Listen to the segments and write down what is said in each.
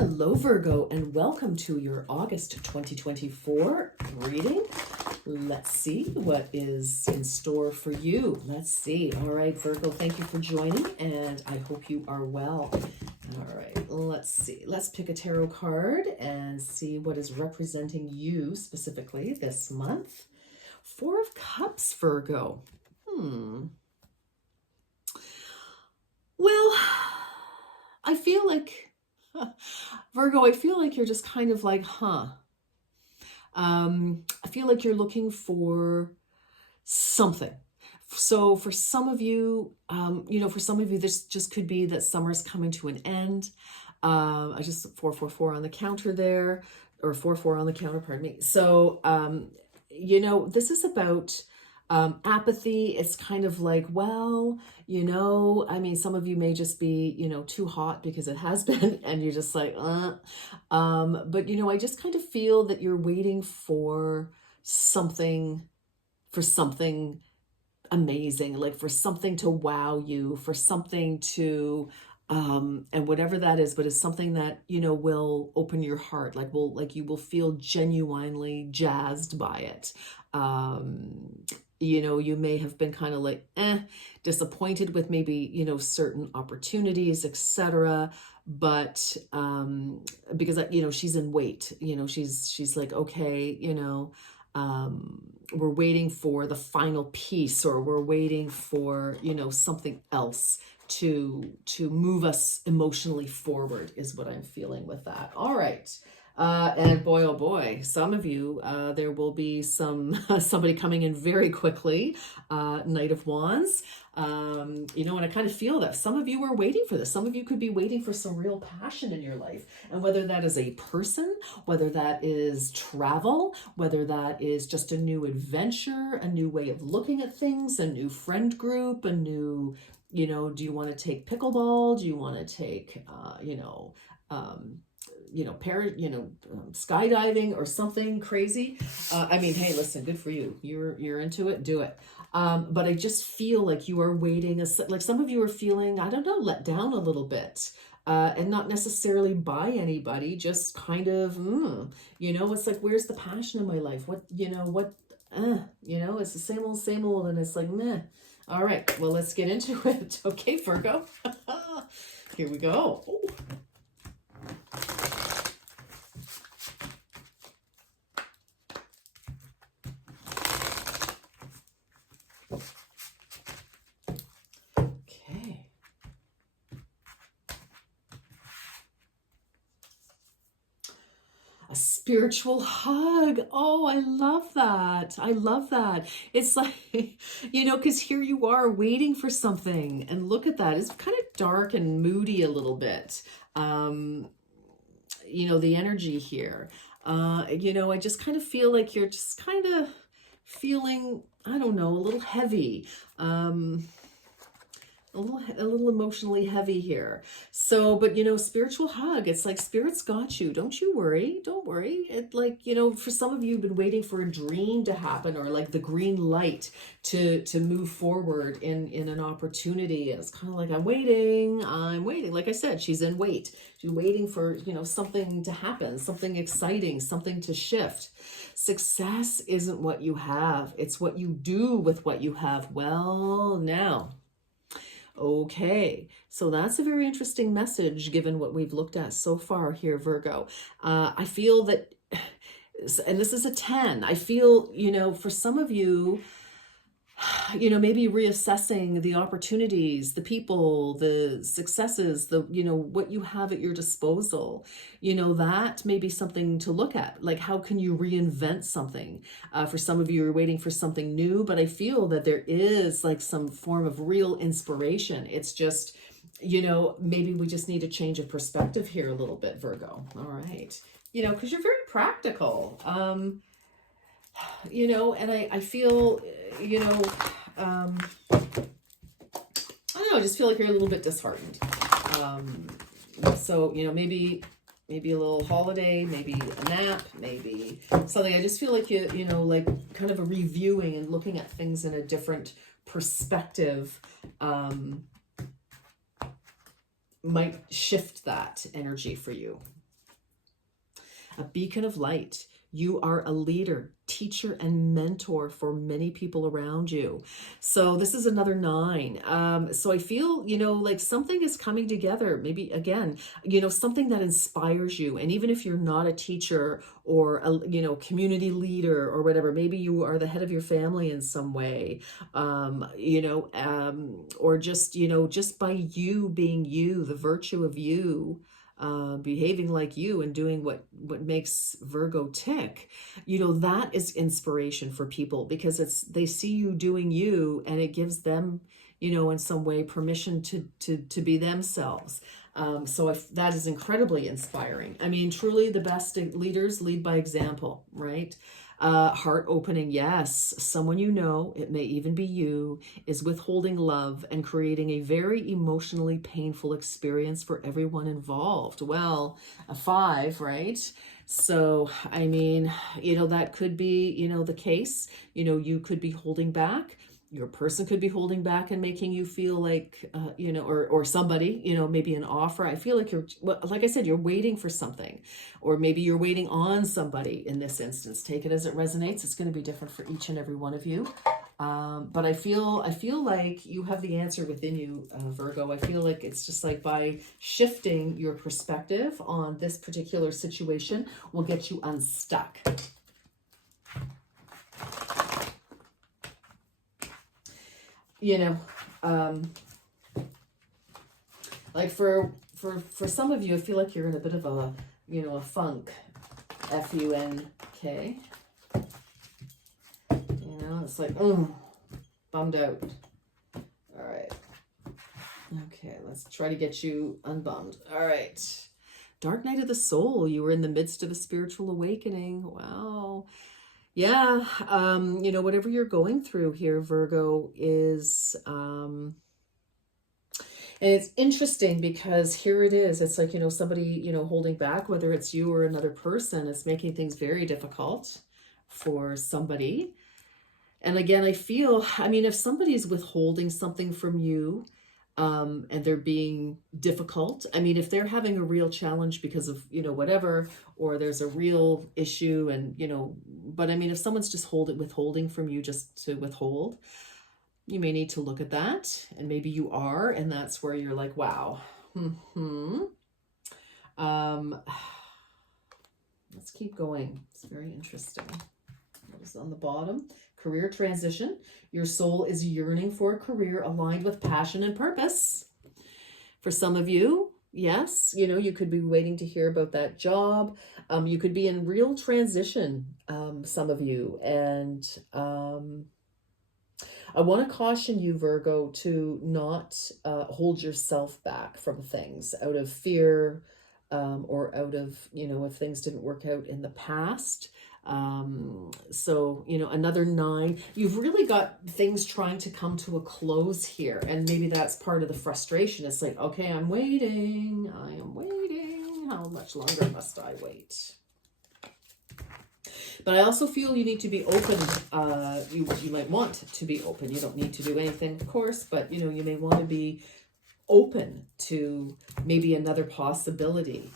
Hello, Virgo, and welcome to your August 2024 reading. Let's see what is in store for you. Let's see. All right, Virgo, thank you for joining, and I hope you are well. All right, let's see. Let's pick a tarot card and see what is representing you specifically this month. Four of Cups, Virgo. Well, I feel like Virgo, I feel like you're just kind of like, I feel like you're looking for something. So for some of you, this just could be that summer's coming to an end. I just 444 on the counter there, or 44 on the counter, pardon me. So, this is about apathy. It's kind of like, well, some of you may just be, too hot because it has been, and you're just like, but I just kind of feel that you're waiting for something amazing, like for something to wow you, for something to, and whatever that is, but it's something that, will open your heart, you will feel genuinely jazzed by it. You may have been kind of like, disappointed with maybe, certain opportunities, etc. But, because, she's in wait, she's like, okay, we're waiting for the final piece, or we're waiting for, something else to move us emotionally forward, is what I'm feeling with that. All right. And boy, oh boy, some of you, there will be somebody coming in very quickly, Knight of Wands, and I kind of feel that some of you are waiting for this. Some of you could be waiting for some real passion in your life. And whether that is a person, whether that is travel, whether that is just a new adventure, a new way of looking at things, a new friend group, a new, do you want to take pickleball? Do you want to take, skydiving or something crazy? Hey, listen, good for you. You're into it, do it. But I just feel like you are waiting, like some of you are feeling, I don't know, let down a little bit. And not necessarily by anybody, just kind of, it's like, where's the passion in my life? It's the same old, and it's like, meh. All right, well, let's get into it. Okay, Virgo. Here we go. Ooh. Okay. A spiritual hug. Oh, I love that. I love that. It's like, because here you are waiting for something, and look at that. It's kind of dark and moody a little bit. The energy here. I just kind of feel like you're just kind of feeling, I don't know, a little heavy. A little emotionally heavy here. So, but spiritual hug, it's like spirit's got you. Don't you worry. Don't worry. It for some of you have been waiting for a dream to happen, or like the green light to move forward in an opportunity. And it's kind of like, I'm waiting. Like I said, she's in wait. She's waiting for, something to happen, something exciting, something to shift. Success isn't what you have. It's what you do with what you have. Well, now, okay, so that's a very interesting message given what we've looked at so far here, Virgo. I feel that, and this is a 10, I feel, for some of you, maybe reassessing the opportunities, the people, the successes, what you have at your disposal, that may be something to look at. Like, how can you reinvent something? For some of you, you're waiting for something new, but I feel that there is like some form of real inspiration. It's just, maybe we just need a change of perspective here a little bit, Virgo. All right. Because you're very practical. And I feel, I don't know, I just feel like you're a little bit disheartened. So, maybe a little holiday, maybe a nap, maybe something. I just feel like like kind of a reviewing and looking at things in a different perspective, might shift that energy for you. a beacon of light. You are a leader, teacher, and mentor for many people around you. So this is another 9. So I feel, like something is coming together. Maybe again, something that inspires you. And even if you're not a teacher or a, community leader or whatever, maybe you are the head of your family in some way, or just, just by you being you, the virtue of you, behaving like you and doing what makes Virgo tick, that is inspiration for people, because they see you doing you, and it gives them, in some way, permission to be themselves. So that is incredibly inspiring. I mean, truly the best leaders lead by example, right? Heart opening, yes. Someone it may even be you, is withholding love and creating a very emotionally painful experience for everyone involved. Well, a 5, right? So, I mean, that could be, the case. You could be holding back. Your person could be holding back and making you feel like, or somebody, maybe an offer. I feel like like I said, you're waiting for something, or maybe you're waiting on somebody in this instance. Take it as it resonates. It's going to be different for each and every one of you. But I feel like you have the answer within you, Virgo. I feel like it's just like by shifting your perspective on this particular situation will get you unstuck. Like for some of you, I feel like you're in a bit of a, a funk, F-U-N-K. It's like, bummed out. All right. Okay, let's try to get you unbummed. All right. Dark night of the soul. You were in the midst of a spiritual awakening. Wow. Yeah. Whatever you're going through here, Virgo, is, and it's interesting because here it is. It's like, somebody, holding back, whether it's you or another person, is making things very difficult for somebody. And again, I feel, if somebody's withholding something from you, and they're being difficult, if they're having a real challenge because of, whatever, or there's a real issue and, but if someone's just withholding from you just to withhold, you may need to look at that, and maybe you are, and that's where you're like, wow. Let's keep going. It's very interesting. What is on the bottom? Career transition. Your soul is yearning for a career aligned with passion and purpose. For some of you, yes, you could be waiting to hear about that job. You could be in real transition, some of you. And I want to caution you, Virgo, to not hold yourself back from things out of fear, or out of, if things didn't work out in the past. So, another 9, you've really got things trying to come to a close here. And maybe that's part of the frustration. It's like, okay, I am waiting. How much longer must I wait? But I also feel you need to be open. You might want to be open. You don't need to do anything, of course, but you may want to be open to maybe another possibility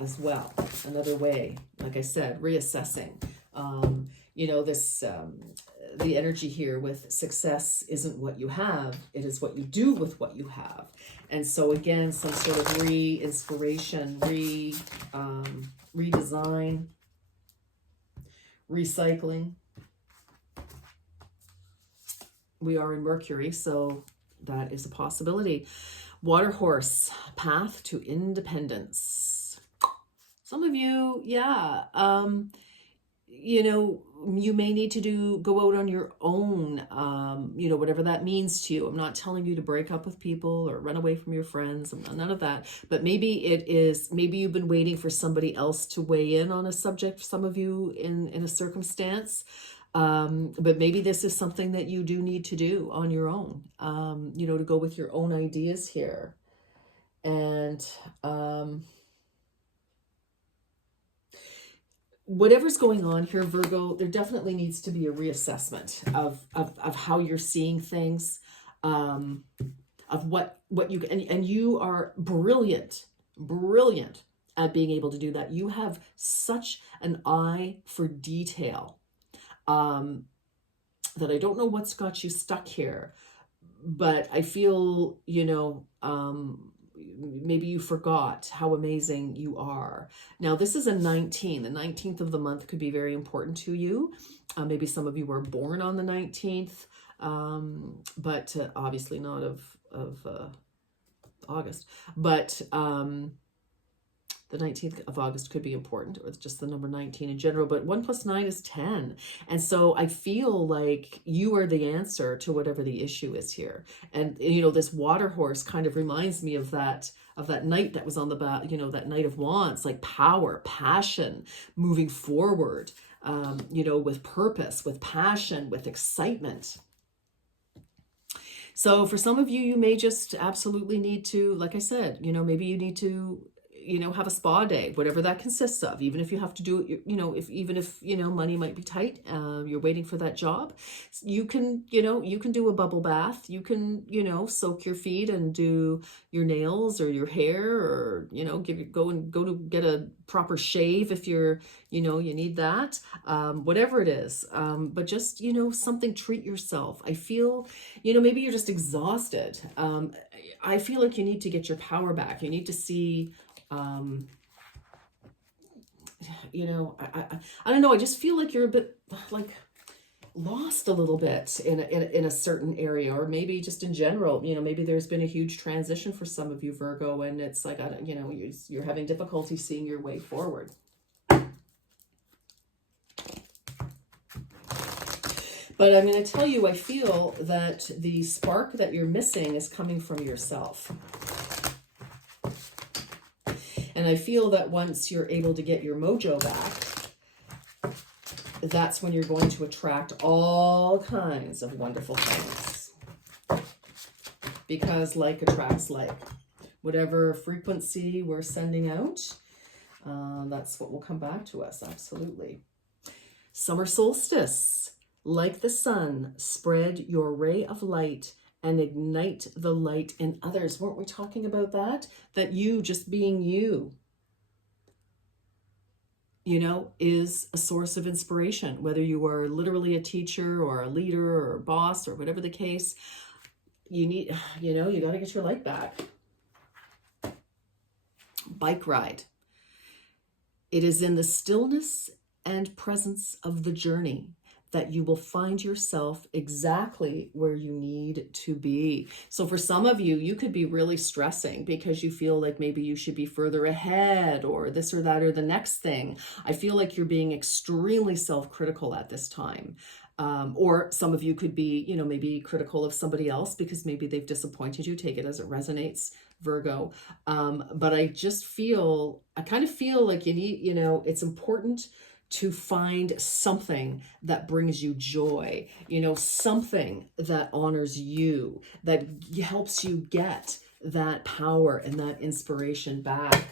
as well, another way. Like I said, reassessing. The energy here with success isn't what you have, it is what you do with what you have. And so again, some sort of re-inspiration, redesign, recycling. We are in Mercury, so that is a possibility. Water horse, path to independence. Some of you, yeah, you may need to go out on your own, whatever that means to you. I'm not telling you to break up with people or run away from your friends, none of that. But maybe you've been waiting for somebody else to weigh in on a subject, some of you in a circumstance. But maybe this is something that you do need to do on your own, to go with your own ideas here. And, whatever's going on here, Virgo, there definitely needs to be a reassessment of how you're seeing things, of what you, and you are brilliant at being able to do that. You have such an eye for detail, that I don't know what's got you stuck here, but I feel, maybe you forgot how amazing you are. Now, this is a 19. The 19th of the month could be very important to you. Maybe some of you were born on the 19th, but obviously not of August. But the 19th of August could be important, or it's just the number 19 in general, but 1 + 9 is 10. And so I feel like you are the answer to whatever the issue is here. And, this water horse kind of reminds me of that knight that was on the back, that Knight of Wands, like power, passion, moving forward, with purpose, with passion, with excitement. So for some of you, you may just absolutely need to, like I said, maybe you need to have a spa day, whatever that consists of, even if you have to do it, even if money might be tight, you're waiting for that job, you can do a bubble bath, you can, soak your feet and do your nails or your hair, or, go to get a proper shave if you're, you need that, whatever it is. But just, something, treat yourself. I feel, maybe you're just exhausted. I feel like you need to get your power back. You need to see, I don't know. I just feel like you're a bit like lost a little bit in a certain area, or maybe just in general, maybe there's been a huge transition for some of you, Virgo, and it's like, you're having difficulty seeing your way forward. But I'm going to tell you, I feel that the spark that you're missing is coming from yourself. And I feel that once you're able to get your mojo back, that's when you're going to attract all kinds of wonderful things. Because like attracts like. Whatever frequency we're sending out, that's what will come back to us, absolutely. Summer solstice, like the sun, spread your ray of light and ignite the light in others. Weren't we talking about that? That you, just being you, is a source of inspiration. Whether you are literally a teacher or a leader or a boss or whatever the case, you need, you got to get your light back. Bike ride. It is in the stillness and presence of the journey that you will find yourself exactly where you need to be. So for some of you, you could be really stressing because you feel like maybe you should be further ahead, or this or that or the next thing. I feel like you're being extremely self-critical at this time. Or some of you could be, maybe critical of somebody else because maybe they've disappointed you. Take it as it resonates, Virgo. But I kind of feel like you need, it's important to find something that brings you joy, something that honors you, that helps you get that power and that inspiration back.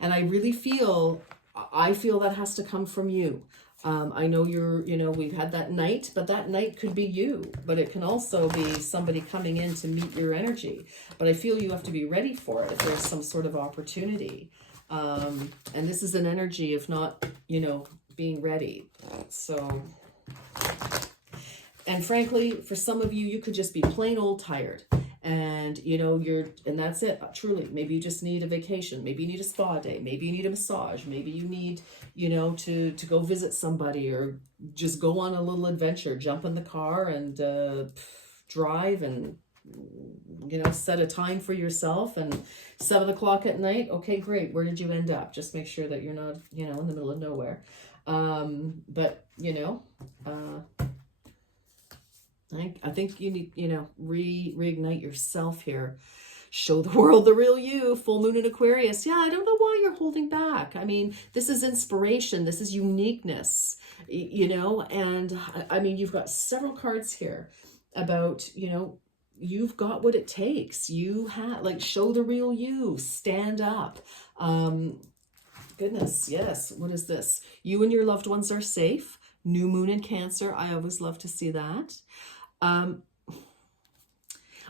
And I really feel that has to come from you. I know we've had that night, but that night could be you, but it can also be somebody coming in to meet your energy. But I feel you have to be ready for it if there's some sort of opportunity. And this is an energy of not, being ready. So, and frankly, for some of you, you could just be plain old tired. And, and that's it. Truly, maybe you just need a vacation. Maybe you need a spa day. Maybe you need a massage. Maybe you need, to go visit somebody, or just go on a little adventure, jump in the car and drive and, set a time for yourself, and 7 o'clock at night. Okay, great. Where did you end up? Just make sure that you're not, in the middle of nowhere. But, I think you need, reignite yourself here. Show the world the real you. Full moon in Aquarius. Yeah, I don't know why you're holding back. I mean, this is inspiration. This is uniqueness, and I mean, you've got several cards here about, you've got what it takes. You have, show the real you. Stand up. Goodness, yes. What is this? You and your loved ones are safe. New moon in Cancer. I always love to see that.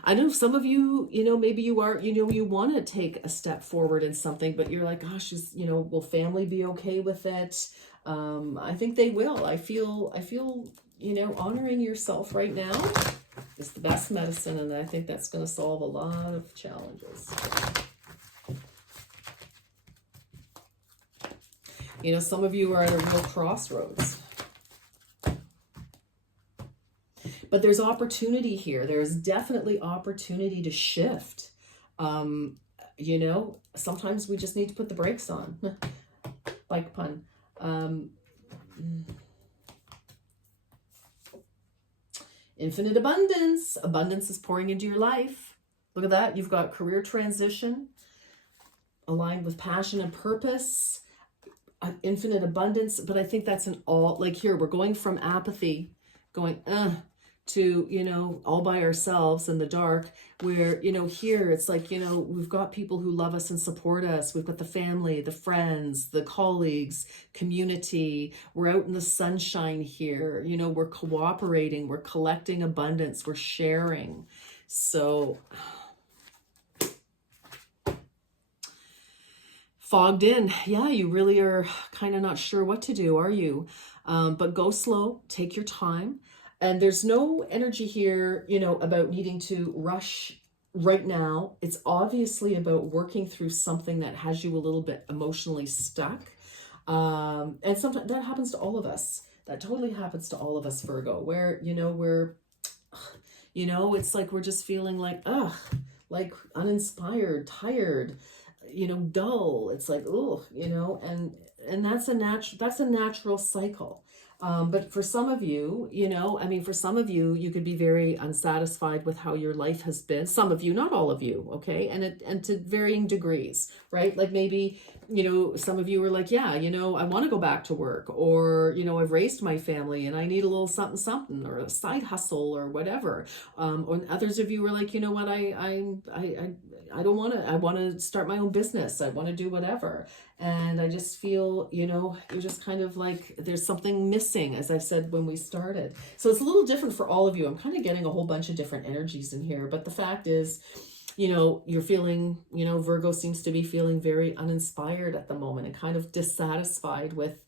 I know some of you, maybe you are, you want to take a step forward in something, but you're like, gosh, will family be okay with it? I think they will. I feel, honoring yourself right now is the best medicine, and I think that's going to solve a lot of challenges. Some of you are at a real crossroads. But there's opportunity here. There's definitely opportunity to shift. Sometimes we just need to put the brakes on. Bike pun. Infinite abundance. Abundance is pouring into your life. Look at that. You've got career transition aligned with passion and purpose. Infinite abundance. But I think that's like here, we're going from apathy, going, to, all by ourselves in the dark, where, here it's like, we've got people who love us and support us. We've got the family, the friends, the colleagues, community. We're out in the sunshine here. We're cooperating, we're collecting abundance, we're sharing. So fogged in. Yeah, you really are kind of not sure what to do, are you? But go slow, take your time. And there's no energy here, about needing to rush right now. It's obviously about working through something that has you a little bit emotionally stuck. And sometimes that happens to all of us. That totally happens to all of us, Virgo, where, it's like we're just feeling like uninspired, tired, dull. It's like, and that's a natural cycle. But for some of you, for some of you, you could be very unsatisfied with how your life has been. Some of you, not all of you, okay? And to varying degrees, right? Like maybe, some of you are like, yeah, I want to go back to work, or, I've raised my family and I need a little something, something, or a side hustle or whatever. Or others of you are like, you know what, I don't want to, I want to start my own business. I want to do whatever. And I just feel, you're just kind of like, there's something missing, as I said when we started. So it's a little different for all of you. I'm kind of getting a whole bunch of different energies in here. But the fact is, you're feeling, Virgo seems to be feeling very uninspired at the moment and kind of dissatisfied with,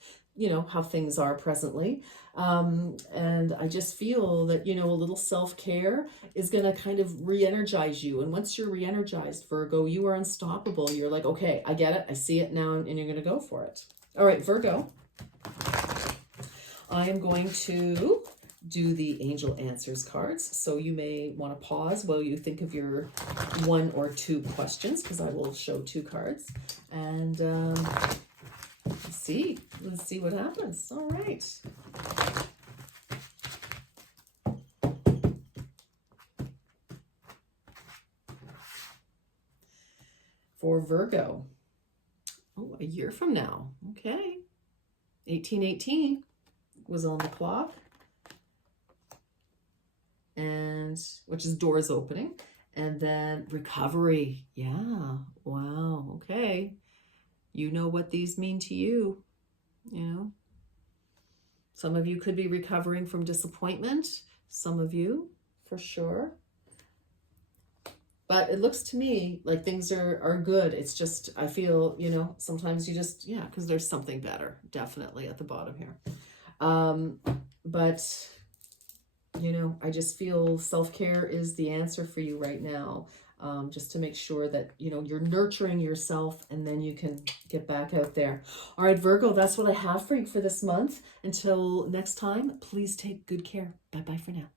how things are presently. And I just feel that, a little self-care is going to kind of re-energize you. And once you're re-energized, Virgo, you are unstoppable. You're like, okay, I get it. I see it now. And you're going to go for it. All right, Virgo, I am going to do the angel answers cards. So you may want to pause while you think of your 1 or 2 questions, because I will show 2 cards. And let's see what happens. All right. For Virgo, a year from now. Okay. 1818 was on the clock, and which is doors opening, and then recovery. Yeah. Wow. Okay. You know what these mean to you. Some of you could be recovering from disappointment. Some of you, for sure. But it looks to me like things are good. It's just, I feel, sometimes you just, because there's something better, definitely at the bottom here. But, I just feel self-care is the answer for you right now. Just to make sure that, you're nurturing yourself, and then you can get back out there. All right, Virgo, that's what I have for you for this month. Until next time, please take good care. Bye-bye for now.